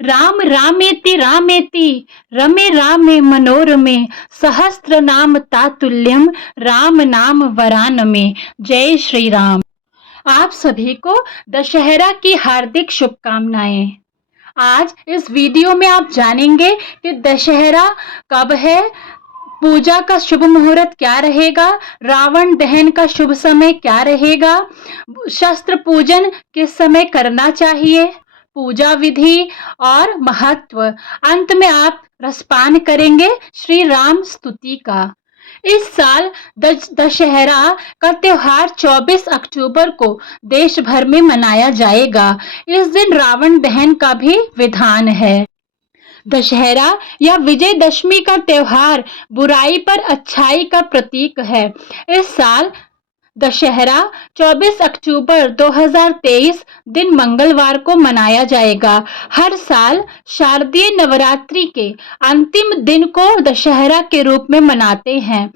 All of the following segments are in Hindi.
राम रामेति रामेति रमे रामे मनोरमे सहस्त्र नाम तातुल्यम राम नाम वरानमे। जय श्री राम। आप सभी को दशहरा की हार्दिक शुभकामनाएं। आज इस वीडियो में आप जानेंगे कि दशहरा कब है, पूजा का शुभ मुहूर्त क्या रहेगा, रावण दहन का शुभ समय क्या रहेगा, शस्त्र पूजन किस समय करना चाहिए, पूजा विधि और महत्व। अंत में आप रसपान करेंगे श्री राम स्तुति का। इस साल दशहरा का त्योहार 24 अक्टूबर को देश भर में मनाया जाएगा। इस दिन रावण दहन का भी विधान है। दशहरा या विजयदशमी का त्योहार बुराई पर अच्छाई का प्रतीक है। इस साल दशहरा 24 अक्टूबर 2023 दिन मंगलवार को मनाया जाएगा। हर साल शारदीय नवरात्रि के अंतिम दिन को दशहरा के रूप में मनाते हैं।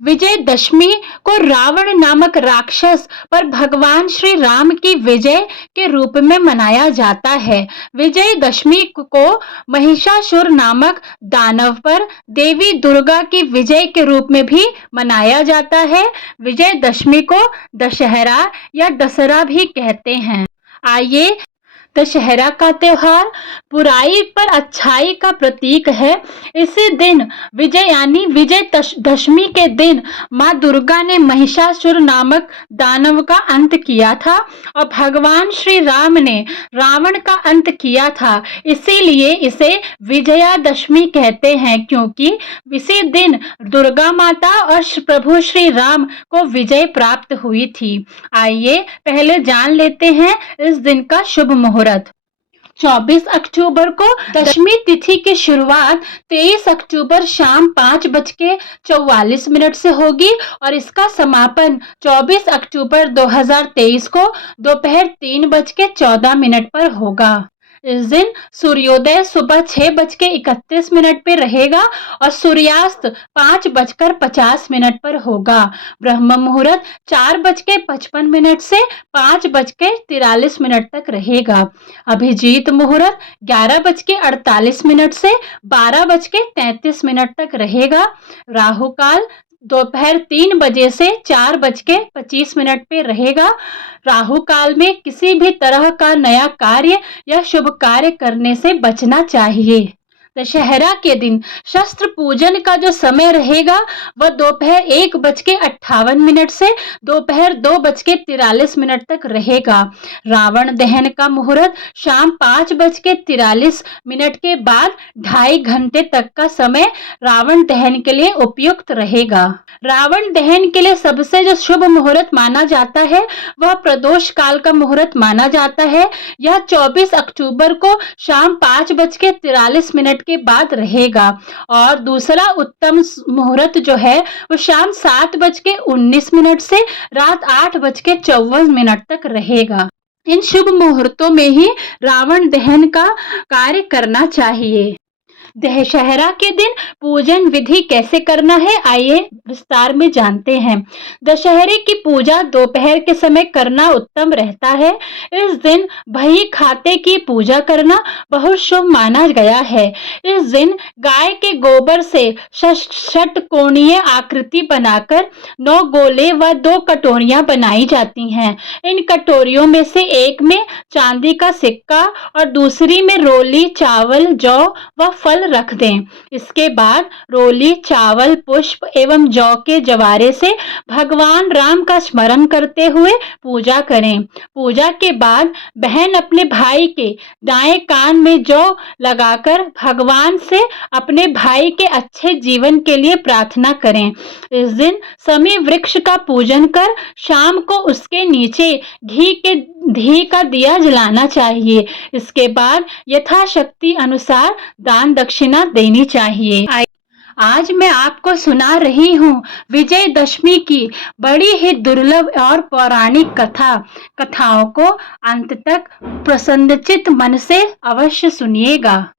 विजयदशमी को रावण नामक राक्षस पर भगवान श्री राम की विजय के रूप में मनाया जाता है। विजयदशमी को महिषासुर नामक दानव पर देवी दुर्गा की विजय के रूप में भी मनाया जाता है। विजयदशमी को दशहरा या दशहरा भी कहते हैं। आइए, दशहरा का त्योहार बुराई पर अच्छाई का प्रतीक है। इसी दिन विजयदशमी के दिन माँ दुर्गा ने महिषासुर नामक दानव का अंत किया था और भगवान श्री राम ने रावण का अंत किया था। इसीलिए इसे विजयादशमी कहते हैं, क्योंकि इसी दिन दुर्गा माता और प्रभु श्री राम को विजय प्राप्त हुई थी। आइए पहले जान लेते हैं इस दिन का शुभ मुहूर्त। 24 अक्टूबर को दशमी तिथि की शुरुआत 23 अक्टूबर शाम 5:44 से होगी और इसका समापन 24 अक्टूबर 2023 को दोपहर 3:14 पर होगा। इस दिन सूर्योदय सुबह 6:31 पे रहेगा और सूर्यास्त 5:50 पर होगा। ब्रह्म मुहूर्त 4:55 से 5:43 तक रहेगा। अभिजीत मुहूर्त 11:48 से 12:33 तक रहेगा। राहु काल दोपहर 3 बजे से 4:25 पे रहेगा। राहु काल में किसी भी तरह का नया कार्य या शुभ कार्य करने से बचना चाहिए। दशहरा के दिन शस्त्र पूजन का जो समय रहेगा वह दोपहर 1:58 से दोपहर 2:43 तक रहेगा। रावण दहन का मुहूर्त शाम 5:43 के बाद 2.5 घंटे तक का समय रावण दहन के लिए उपयुक्त रहेगा। रावण दहन के लिए सबसे जो शुभ मुहूर्त माना जाता है वह प्रदोष काल का मुहूर्त माना जाता है। यह 24 अक्टूबर को शाम 5:43 के बाद रहेगा और दूसरा उत्तम मुहूर्त जो है वो शाम 7:19 से रात 8:54 तक रहेगा। इन शुभ मुहूर्तों में ही रावण दहन का कार्य करना चाहिए। दशहरा के दिन पूजन विधि कैसे करना है, आइए विस्तार में जानते हैं। दशहरे की पूजा दोपहर के समय करना उत्तम रहता है। इस दिन बही खाते की पूजा करना बहुत शुभ माना गया है। इस दिन गाय के गोबर से षटकोणीय आकृति बनाकर 9 गोले व 2 कटोरियां बनाई जाती हैं। इन कटोरियों में से एक में चांदी का सिक्का और दूसरी में रोली, चावल, जौ व फल रख दें। इसके बाद रोली, चावल, पुष्प एवं जौ के जवारे से भगवान राम का स्मरण करते हुए पूजा करें। पूजा के बाद बहन अपने भाई के दाएं कान में जौ लगाकर भगवान से अपने भाई के अच्छे जीवन के लिए प्रार्थना करें। इस दिन समी वृक्ष का पूजन कर शाम को उसके नीचे घी का दिया जलाना चाहिए। इसके बाद यथाशक्ति अनुसार दान दक्षिणा देनी चाहिए। आज मैं आपको सुना रही हूँ विजयदशमी की बड़ी ही दुर्लभ और पौराणिक कथाओं को अंत तक प्रसन्नचित्त मन से अवश्य सुनिएगा।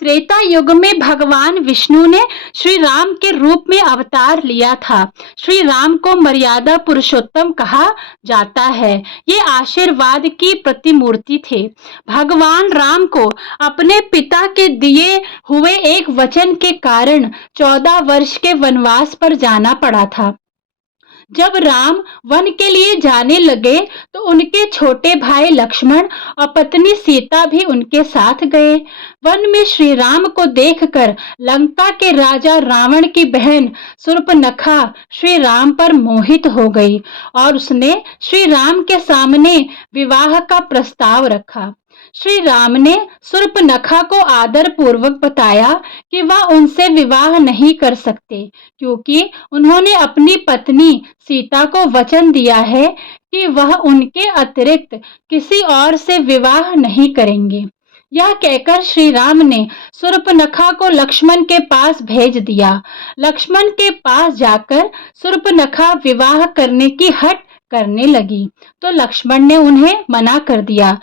त्रेता युग में भगवान विष्णु ने श्री राम के रूप में अवतार लिया था। श्री राम को मर्यादा पुरुषोत्तम कहा जाता है। ये आशीर्वाद की प्रतिमूर्ति थे। भगवान राम को अपने पिता के दिए हुए एक वचन के कारण 14 वर्ष के वनवास पर जाना पड़ा था। जब राम वन के लिए जाने लगे तो उनके छोटे भाई लक्ष्मण और पत्नी सीता भी उनके साथ गए। वन में श्री राम को देखकर लंका के राजा रावण की बहन शूर्पणखा श्री राम पर मोहित हो गई और उसने श्री राम के सामने विवाह का प्रस्ताव रखा। श्री राम ने शूर्पणखा को आदर पूर्वक बताया कि वह उनसे विवाह नहीं कर सकते, क्योंकि उन्होंने अपनी पत्नी सीता को वचन दिया है कि वह उनके अतिरिक्त किसी और से विवाह नहीं करेंगे। यह कहकर श्री राम ने शूर्पणखा को लक्ष्मण के पास भेज दिया। लक्ष्मण के पास जाकर शूर्पणखा विवाह करने की हठ करने लगी तो लक्ष्मण ने उन्हें मना कर दिया।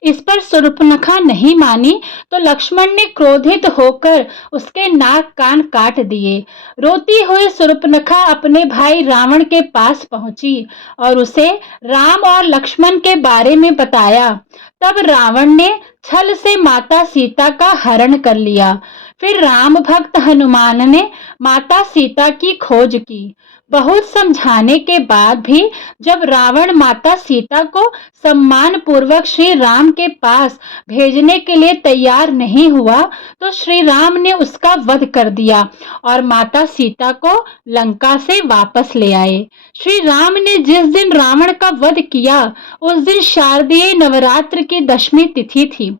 इस पर शूर्पणखा नहीं मानी तो लक्ष्मण ने क्रोधित होकर उसके नाक कान काट दिए। रोती हुई शूर्पणखा अपने भाई रावण के पास पहुंची और उसे राम और लक्ष्मण के बारे में बताया। तब रावण ने छल से माता सीता का हरण कर लिया। फिर राम भक्त हनुमान ने माता सीता की खोज की। बहुत समझाने के बाद भी जब रावण माता सीता को सम्मान पूर्वक श्री राम के पास भेजने के लिए तैयार नहीं हुआ तो श्री राम ने उसका वध कर दिया और माता सीता को लंका से वापस ले आए। श्री राम ने जिस दिन रावण का वध किया उस दिन शारदीय नवरात्र की दशमी तिथि थी,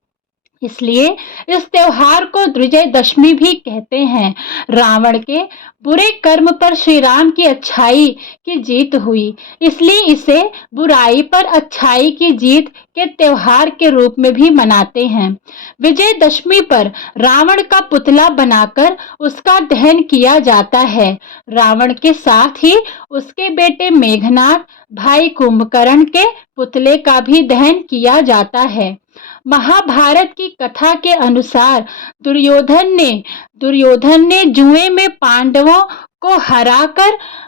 इसलिए इस त्योहार को विजयदशमी भी कहते हैं। रावण के बुरे कर्म पर श्री राम की अच्छाई की जीत हुई, इसलिए इसे बुराई पर अच्छाई की जीत के त्योहार के रूप में भी मनाते हैं। विजयदशमी पर रावण का पुतला बनाकर उसका दहन किया जाता है। रावण के साथ ही उसके बेटे मेघनाद, भाई कुंभकर्ण के पुतले का भी दहन किया जाता है। महाभारत की कथा के अनुसार दुर्योधन ने जुए में पांडवों को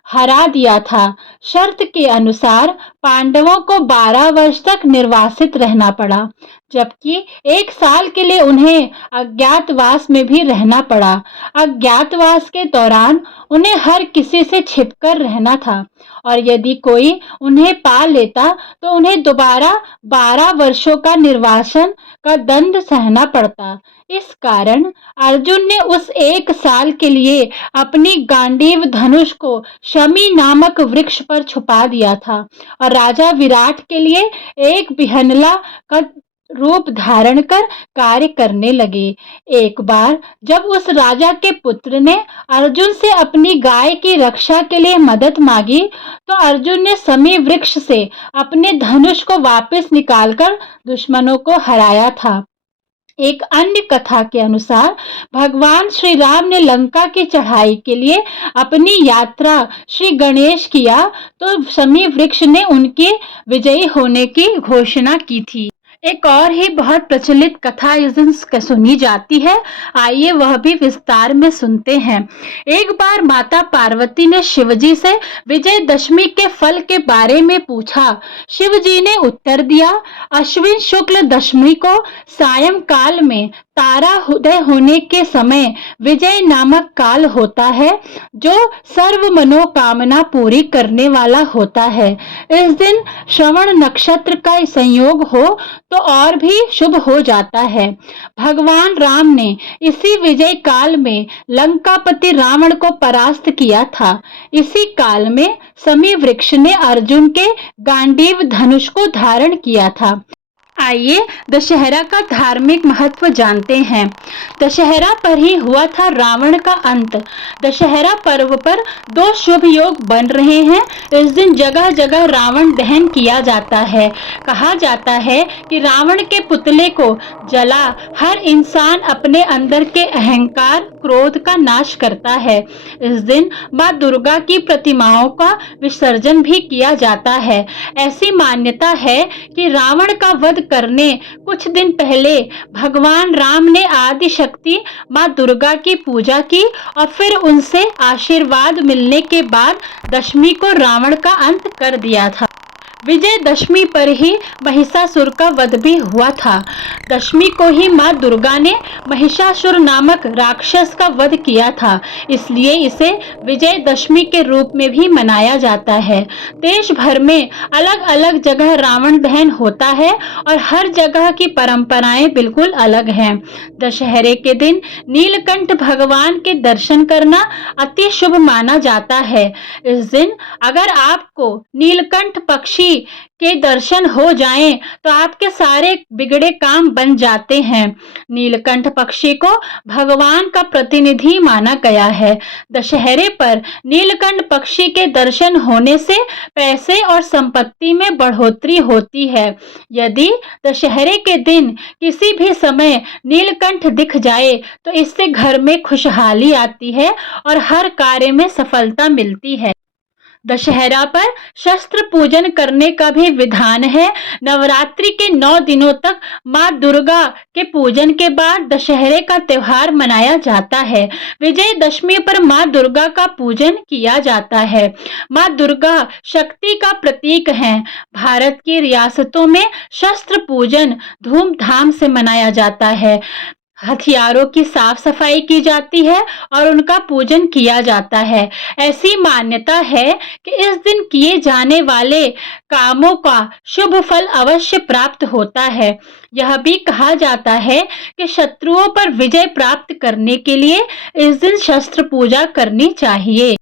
हरा दिया था। शर्त के अनुसार पांडवों को 12 वर्ष तक निर्वासित रहना पड़ा, जबकि 1 साल के लिए उन्हें अज्ञातवास में भी रहना पड़ा। अज्ञातवास के दौरान उन्हें हर किसी से छिपकर रहना था और यदि कोई उन्हें पा लेता तो उन्हें दोबारा 12 वर्षों का निर्वासन का दंड सहना पड़ता। इस कारण अर्जुन ने उस 1 साल के लिए अपनी गांडीव धनुष को शमी नामक वृक्ष पर छुपा दिया था और राजा विराट के लिए एक बिहनला का रूप धारण कर कार्य करने लगे। एक बार जब उस राजा के पुत्र ने अर्जुन से अपनी गाय की रक्षा के लिए मदद मांगी तो अर्जुन ने शमी वृक्ष से अपने धनुष को वापस निकालकर दुश्मनों को हराया था। एक अन्य कथा के अनुसार भगवान श्री राम ने लंका की चढ़ाई के लिए अपनी यात्रा श्री गणेश किया तो शमी वृक्ष ने उनके विजयी होने की घोषणा की थी। एक और ही बहुत प्रचलित कथा इस दिन सुनी जाती है, आइए वह भी विस्तार में सुनते हैं। एक बार माता पार्वती ने शिवजी से विजयदशमी के फल के बारे में पूछा। शिवजी ने उत्तर दिया, अश्विन शुक्ल दशमी को सायंकाल में तारा उदय होने के समय विजय नामक काल होता है जो सर्व मनोकामना पूरी करने वाला होता है। इस दिन श्रवण नक्षत्र का संयोग हो तो और भी शुभ हो जाता है। भगवान राम ने इसी विजय काल में लंकापति रावण को परास्त किया था। इसी काल में शमी वृक्ष ने अर्जुन के गांडीव धनुष को धारण किया था। आइए दशहरा का धार्मिक महत्व जानते हैं। दशहरा पर ही हुआ था रावण का अंत। दशहरा पर्व पर 2 शुभ योग बन रहे हैं। इस दिन जगह जगह रावण दहन किया जाता है। कहा जाता है कि रावण के पुतले को जला हर इंसान अपने अंदर के अहंकार क्रोध का नाश करता है। इस दिन माँ दुर्गा की प्रतिमाओं का विसर्जन भी किया जाता है। ऐसी मान्यता है कि रावण का वध करने कुछ दिन पहले भगवान राम ने आदि शक्ति माँ दुर्गा की पूजा की और फिर उनसे आशीर्वाद मिलने के बाद दशमी को रावण का अंत कर दिया था। विजयदशमी पर ही महिषासुर का वध भी हुआ था। दशमी को ही माँ दुर्गा ने महिषासुर नामक राक्षस का वध किया था, इसलिए इसे विजयदशमी के रूप में भी मनाया जाता है। देश भर में अलग अलग जगह रावण दहन होता है और हर जगह की परंपराएं बिल्कुल अलग हैं। दशहरे के दिन नीलकंठ भगवान के दर्शन करना अति शुभ माना जाता है। इस दिन अगर आपको नीलकंठ पक्षी के दर्शन हो जाएं तो आपके सारे बिगड़े काम बन जाते हैं। नीलकंठ पक्षी को भगवान का प्रतिनिधि माना गया है। दशहरे पर नीलकंठ पक्षी के दर्शन होने से पैसे और संपत्ति में बढ़ोतरी होती है। यदि दशहरे के दिन किसी भी समय नीलकंठ दिख जाए तो इससे घर में खुशहाली आती है और हर कार्य में सफलता मिलती है। दशहरा पर शस्त्र पूजन करने का भी विधान है। नवरात्रि के 9 दिनों तक माँ दुर्गा के पूजन के बाद दशहरे का त्योहार मनाया जाता है। विजयदशमी पर माँ दुर्गा का पूजन किया जाता है। माँ दुर्गा शक्ति का प्रतीक हैं। भारत की रियासतों में शस्त्र पूजन धूमधाम से मनाया जाता है। हथियारों की साफ सफाई की जाती है और उनका पूजन किया जाता है। ऐसी मान्यता है कि इस दिन किए जाने वाले कामों का शुभ फल अवश्य प्राप्त होता है। यह भी कहा जाता है कि शत्रुओं पर विजय प्राप्त करने के लिए इस दिन शस्त्र पूजा करनी चाहिए।